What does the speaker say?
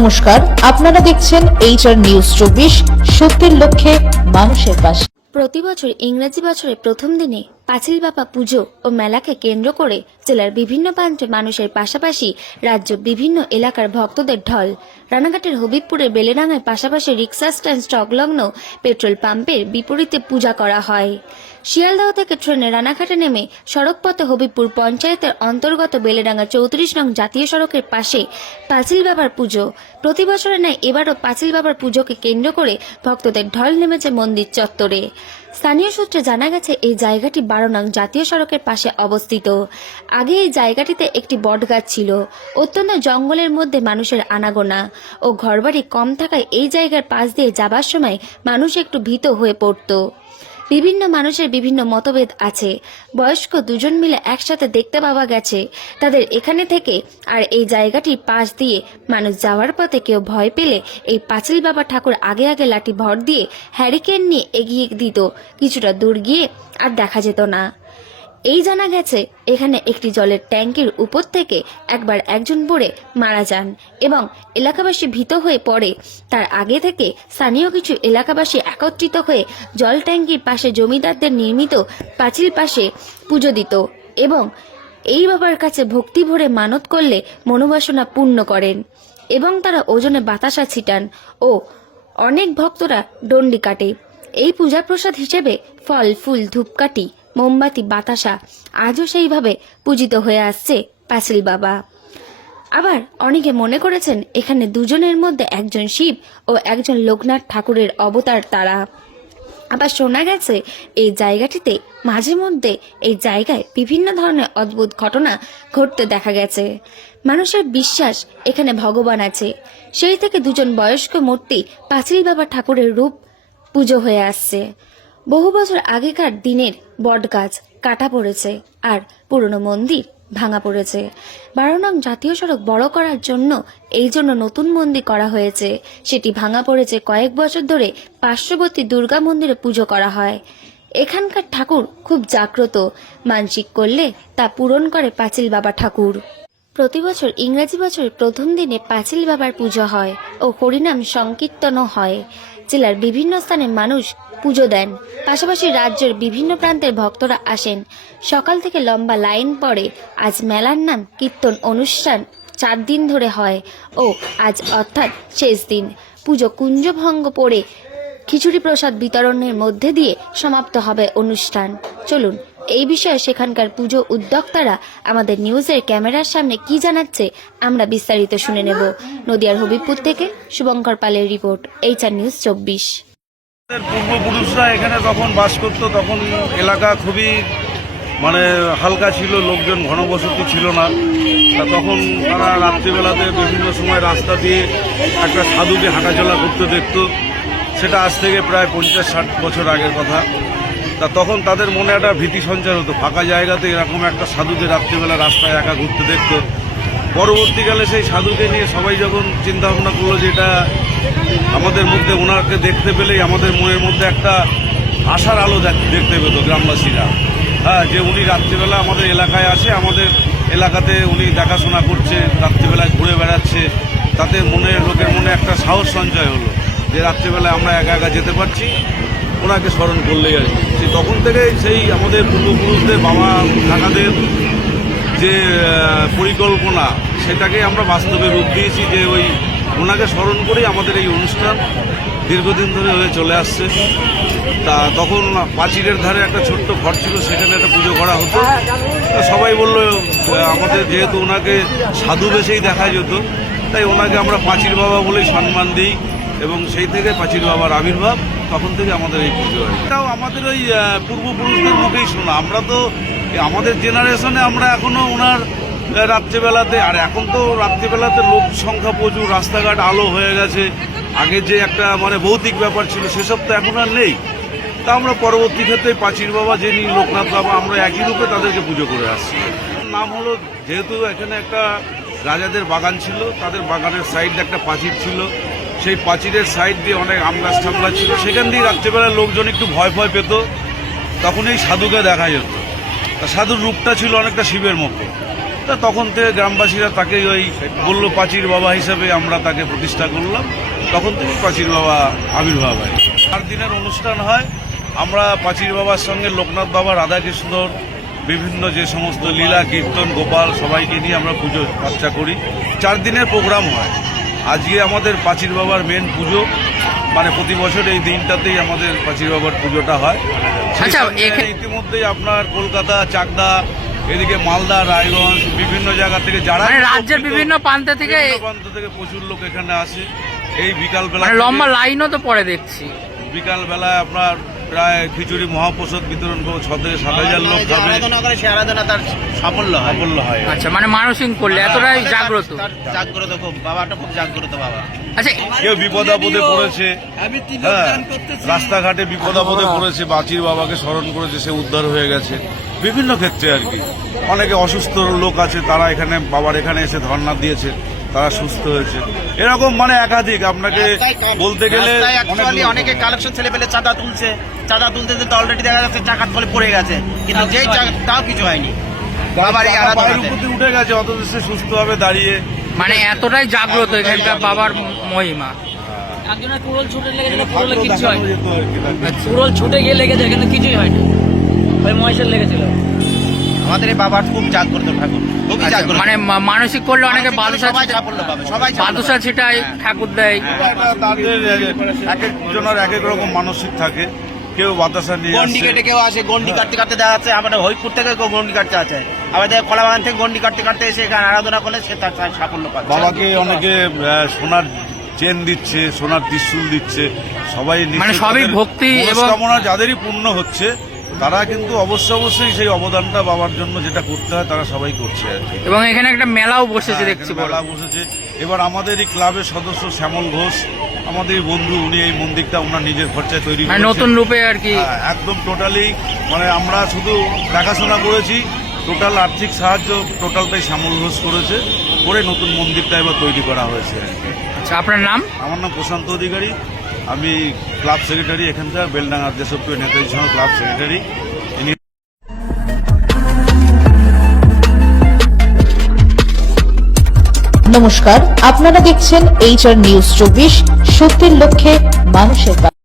নমস্কার, আপনারা দেখছেন HR নিউজ 24, সত্যের লক্ষ্যে মানুষের পাশে। প্রতি বছর ইংরেজি বছরের প্রথম দিনে পাঁচিল বাবা পুজো ও মেলাকে কেন্দ্র করে জেলার বিভিন্ন প্রান্তে মানুষের পাশাপাশি রাজ্য বিভিন্ন এলাকার ভক্তদের ঢল। রানাঘাটের হবিবপুরের বেলেডাঙ্গায় পাশাপাশি রিক্সা স্ট্যান্ড সংলগ্ন পেট্রোল পাম্পের বিপরীতে পূজা করা হয়। শিয়ালদহ থেকে ট্রেনে রানাঘাটে নেমে সড়কপথে হবিবপুর পঞ্চায়েতের অন্তর্গত বেলেডাঙ্গা 34 নং জাতীয় সড়কের পাশে পাঁচিল বাবার পুজো। প্রতি বছরের ন্যায় এবারও পাঁচিল বাবার পুজোকে কেন্দ্র করে ভক্তদের ঢল নেমেছে মন্দির চত্বরে। স্থানীয় সূত্রে জানা গেছে এই জায়গাটি 12 নং জাতীয় সড়কের পাশে অবস্থিত। আগে এই জায়গাটিতে একটি বটগাছ ছিল। অত্যন্ত জঙ্গলের মধ্যে মানুষের আনাগোনা ও ঘরবাড়ি কম থাকায় এই জায়গার পাশ দিয়ে যাবার সময় মানুষ একটু ভীত হয়ে পড়ত। বিভিন্ন মানুষের বিভিন্ন মতভেদ আছে। বয়স্ক দুজন মিলে একসাথে দেখতে পাওয়া গেছে তাদের এখানে থেকে। আর এই জায়গাটির পাশ দিয়ে মানুষ যাওয়ার পথে কেউ ভয় পেলে এই পাঁচিল বাবা ঠাকুর আগে আগে লাঠি ভর দিয়ে হ্যারিকেন নিয়ে এগিয়ে দিত। কিছুটা দূর গিয়ে আর দেখা যেত না। এই জানা গেছে এখানে একটি জলের ট্যাঙ্কির উপর থেকে একবার একজন পড়ে মারা যান এবং এলাকাবাসী ভীত হয়ে পড়ে। তার আগে থেকে স্থানীয় কিছু এলাকাবাসী একত্রিত হয়ে জল ট্যাঙ্কির পাশে জমিদারদের নির্মিত পাঁচিল পাশে পুজো দিত এবং এই বাবার কাছে ভক্তি ভরে মানত করলে মনোবাসনা পূর্ণ করেন এবং তারা ওজনে বাতাসা ছিটান ও অনেক ভক্তরা ডন্ডি কাটে। এই পূজা প্রসাদ হিসেবে ফল, ফুল, ধূপকাঠি, মোমবাতি, বাতাসা আজও সেইভাবে পূজিত হয়ে আসছে পাঁচিল বাবা। আবার অনেকে মনে করেছেন এখানে দুজনের মধ্যে একজন শিব ও একজন লোকনাথ ঠাকুরের অবতার তারা। আবার শোনা গেছে এই জায়গাটিতে মাঝে মধ্যে এই জায়গায় বিভিন্ন ধরনের অদ্ভুত ঘটনা ঘটতে দেখা গেছে। মানুষের বিশ্বাস এখানে ভগবান আছে। সেই থেকে দুজন বয়স্ক মূর্তি পাঁচিল বাবা ঠাকুরের রূপ পুজো হয়ে আসছে। বহু বছর আগেকার দিনের বটগাছ কাটা পড়েছে আর পুরনো মন্দির ভাঙা পড়েছে। 12 নং জাতীয় সড়ক বড় করার জন্য এই জন্য নতুন মন্দির করা হয়েছে। সেটি ভাঙা পড়েছে। কয়েক বছর ধরে পার্শ্ববর্তী দুর্গা মন্দিরে পুজো করা হয়। এখানকার ঠাকুর খুব জাগ্রত। মানসিক করলে তা পূরণ করে পাঁচিল বাবা ঠাকুর। প্রতি বছর ইংরেজি বছরের প্রথম দিনে পাঁচিল বাবার পুজো হয় ও হরিনাম সংকীর্তনও হয়। জেলার বিভিন্ন স্থানে মানুষ পুজো দেন। পাশাপাশি রাজ্যের বিভিন্ন প্রান্তের ভক্তরা আসেন। সকাল থেকে লম্বা লাইন পড়ে। আজ মেলার নাম কীর্তন অনুষ্ঠান 4 দিন ধরে হয় ও আজ অর্থাৎ শেষ দিন পুজো কুঞ্জভঙ্গ পড়ে খিচুড়ি প্রসাদ বিতরণের মধ্যে দিয়ে সমাপ্ত হবে অনুষ্ঠান। চলুন এই বিষয়ে সেখানকার পুজো উদ্যোক্তারা আমাদের নিউজের ক্যামেরার সামনে কি জানাচ্ছে আমরা বিস্তারিত শুনে নেব। নদিয়ার হবিবপুর থেকে শুভঙ্কর পালের রিপোর্ট, HR নিউজ 24। পূর্বপুরুষরা এখানে যখন বাস করতো তখন এলাকা খুবই হালকা ছিল, লোকজন ঘনবসতি ছিল না। তখন তারা রাত্রিবেলাতে বিভিন্ন সময় রাস্তা দিয়ে একটা সাধুকে হাঁটাচলা করতে দেখত। সেটা আজ থেকে প্রায় 50-60 বছর আগের কথা। তখন তাদের মনে একটা ভীতি সঞ্চার হতো, ফাঁকা জায়গাতে এরকম একটা সাধুকে রাত্রিবেলা রাস্তায় একা ঘুরতে দেখত। পরবর্তীকালে সেই সাধুকে নিয়ে সবাই যখন চিন্তা ভাবনা করলো যে এটা আমাদের মধ্যে, ওনাকে দেখতে পেলেই আমাদের মনের মধ্যে একটা আশার আলো দেখতে পেত গ্রামবাসীরা। হ্যাঁ, যে উনি রাত্রিবেলা আমাদের এলাকায় আসে, আমাদের এলাকাতে উনি দেখাশোনা করছে, রাত্রিবেলায় ঘুরে বেড়াচ্ছে। তাতে লোকের মনে একটা সাহস সঞ্চয় হলো যে রাত্রিবেলায় আমরা একা একা যেতে পারছি, ওনাকে স্মরণ করলেই আর কি। তখন থেকে সেই আমাদের পূর্বপুরুষদের, বাবা কাকাদের যে পরিকল্পনা, সেটাকে আমরা বাস্তবে রূপ দিয়েছি যে ওই ওনাকে স্মরণ করেই আমাদের এই অনুষ্ঠান দীর্ঘদিন ধরে হয়ে চলে আসছে। তখন পাঁচিলের ধারে একটা ছোট্ট ঘর ছিল, সেখানে একটা পুজো করা হতো। সবাই বলল আমাদের যেহেতু ওনাকে সাধু বেশেই দেখা যেত, তাই ওনাকে আমরা পাঁচিল বাবা বলেই সম্মান দিই এবং সেই থেকে পাঁচিল বাবার আবির্ভাব, তখন থেকে আমাদের এই পুজো হয়। এটাও আমাদের ওই পূর্বপুরুষদের মুখেই শোনা। আমরা তো আমাদের জেনারেশনে আমরা এখনও ওনার রাত্রিবেলাতে, আর এখন তো রাত্রিবেলাতে লোক সংখ্যা প্রচুর, রাস্তাঘাট আলো হয়ে গেছে। আগে যে একটা ভৌতিক ব্যাপার ছিল সেসব তো এখন আর নেই। তা আমরা পরবর্তী ক্ষেত্রে পাঁচিল বাবা, যিনি লোকনাথ বাবা, আমরা একই রূপে তাদেরকে পুজো করে আসছি। নাম হলো, যেহেতু এখানে একটা রাজাদের বাগান ছিল, তাদের বাগানের সাইডে একটা পাঁচিল ছিল। সেই পাঁচিলের সাইড দিয়ে অনেক আম গাছ ঠামগাছ ছিল। সেখান দিয়ে রাত্রিবেলা লোকজন একটু ভয় পেত। তখন এই সাধুকে দেখা যেত। সাধুর রূপটা ছিল অনেকটা শিবের মতো। তা তখন থেকে গ্রামবাসীরা তাকে ওই বলল পাঁচির বাবা হিসাবে আমরা তাকে প্রতিষ্ঠা করলাম, তখন থেকে পাঁচির বাবা আবির্ভাব হয়। 4 দিনের অনুষ্ঠান হয়। আমরা পাঁচির বাবার সঙ্গে লোকনাথ বাবা, রাধাকৃষ্ণর বিভিন্ন যে সমস্ত লীলা, কীর্তন, গোপাল সবাইকে নিয়ে আমরা পুজো আর্চা করি। 4 দিনের প্রোগ্রাম হয়। আজকে আমাদের পাঁচির বাবার মেন পুজো, মানে প্রতি বছর এই দিনটাতেই আমাদের পাঁচির বাবার পুজোটা হয়। আচ্ছা, ইতিমধ্যেই আপনার কলকাতা, চাকদা, এদিকে মালদা, রায়গঞ্জ বিভিন্ন জায়গা থেকে যারা মানে রাজ্যের বিভিন্ন প্রান্ত থেকে প্রচুর লোক এখানে আসে। এই বিকালবেলা লম্বা লাইনও তো পরে দেখছি। বিকালবেলায় আপনার প্রায় খিচুড়ি মহাপ্রসাদ বিতরণ করে 6 থেকে 7,000 লোক খাবে। সে আরাধনা তার সাফল্য হয়। আচ্ছা, মানে মানসিক করলে এতটাই জাগ্রত। জাগ্রত খুব, বাবাটা খুব জাগ্রত বাবা। আচ্ছা, কেউ বিপদাপদে পড়েছে, রাস্তাঘাটে বিপদাপদে পড়েছে, পাঁচির বাবাকে স্মরণ করেছে, সে উদ্ধার হয়ে গেছে। বিভিন্ন ক্ষেত্রে আর কি। অনেকে অসুস্থ লোক আছে, তারা এখানে বাবার এখানে এসে ধর্ণা দিয়েছে, তারা সুস্থ হয়েছে। এরকম মানে একাধিক, আপনাকে বলতে গেলে অনেকে কালেকশন ছেলে পেলে চাঁদা তুলতে তো অলরেডি দেখা যাচ্ছে চাকার তলে পড়ে গেছে, কিন্তু যেই তাও কিছু হয়নি। বাবার এই পায়ের উপর উঠে গেছে, অথচ সে সুস্থভাবে দাঁড়িয়ে। মানে এতটাই জাগ্রত এখানকার বাবার মহিমা। একজনের কুড়োল ছুটে লেগেছিল, কুড়োলে কিছু হয়নি। কুড়োল ছুটে গিয়ে লেগেছে, কিন্তু কিছুই হয়নি, ওই মহেশের লেগেছিল। আমাদের এই বাবার খুব জাগ্রত ঠাকুর, খুবই জাগ্রত। মানে মানসিক করলে অনেকে বাদুশা সাফল্য পাবে, সবাই বাদুশা ছিটায়, ঠাকুর দেয়। তাদের এক একজনের এক এক রকম মানসিক থাকে। কেউ বাতাসা নিয়ে গন্ডি কেটে কেউ আসে, গন্ডি কাটতে কাটতে দেখা যাচ্ছে আমাদের হরিপুর থেকে কেউ গন্ডি কাটতে আছে, আমাদের কলাবাগান থেকে গন্ডি কাটতে কাটতে এসে এখানে আরাধনা করলে সে তার সাফল্য পাবে। বাবাকে অনেকে সোনার চেন দিচ্ছে, সোনার ত্রিশূল দিচ্ছে, সবাই মানে সবই ভক্তি এবং কামনা যাদেরই পূর্ণ হচ্ছে, তারা কিন্তু অবশ্যই সেই অবদানটা বাবার জন্য যেটা করতে হয় তারা সবাই করছে আর কি। এবং এখানে একটা মেলাও বসেছে দেখছি, মেলা বসেছে। এবার আমাদের এই ক্লাবের সদস্য শ্যামল ঘোষ, আমাদের এই বন্ধু, উনি এই মন্দিরটা ওনার নিজের খরচায় তৈরি করেছেন, নতুন রূপে আর কি। একদম টোটালি, মানে আমরা শুধু দেখাশোনা করেছি, টোটাল আর্থিক সাহায্য টোটালটাই শ্যামল ঘোষ করেছে, করে নতুন মন্দিরটা এবার তৈরি করা হয়েছে আর কি। আচ্ছা, আপনার নাম? আমার নাম প্রশান্ত অধিকারী, আমি ক্লাব সেক্রেটারি এখানকার, বেলডাঙ্গা দেশপ্রিয় নেতাজি সংঘ ক্লাব সেক্রেটারি। নমস্কার, আপনারা দেখছেন HR নিউজ 24, সত্যের লক্ষ্যে মানুষের পাশে।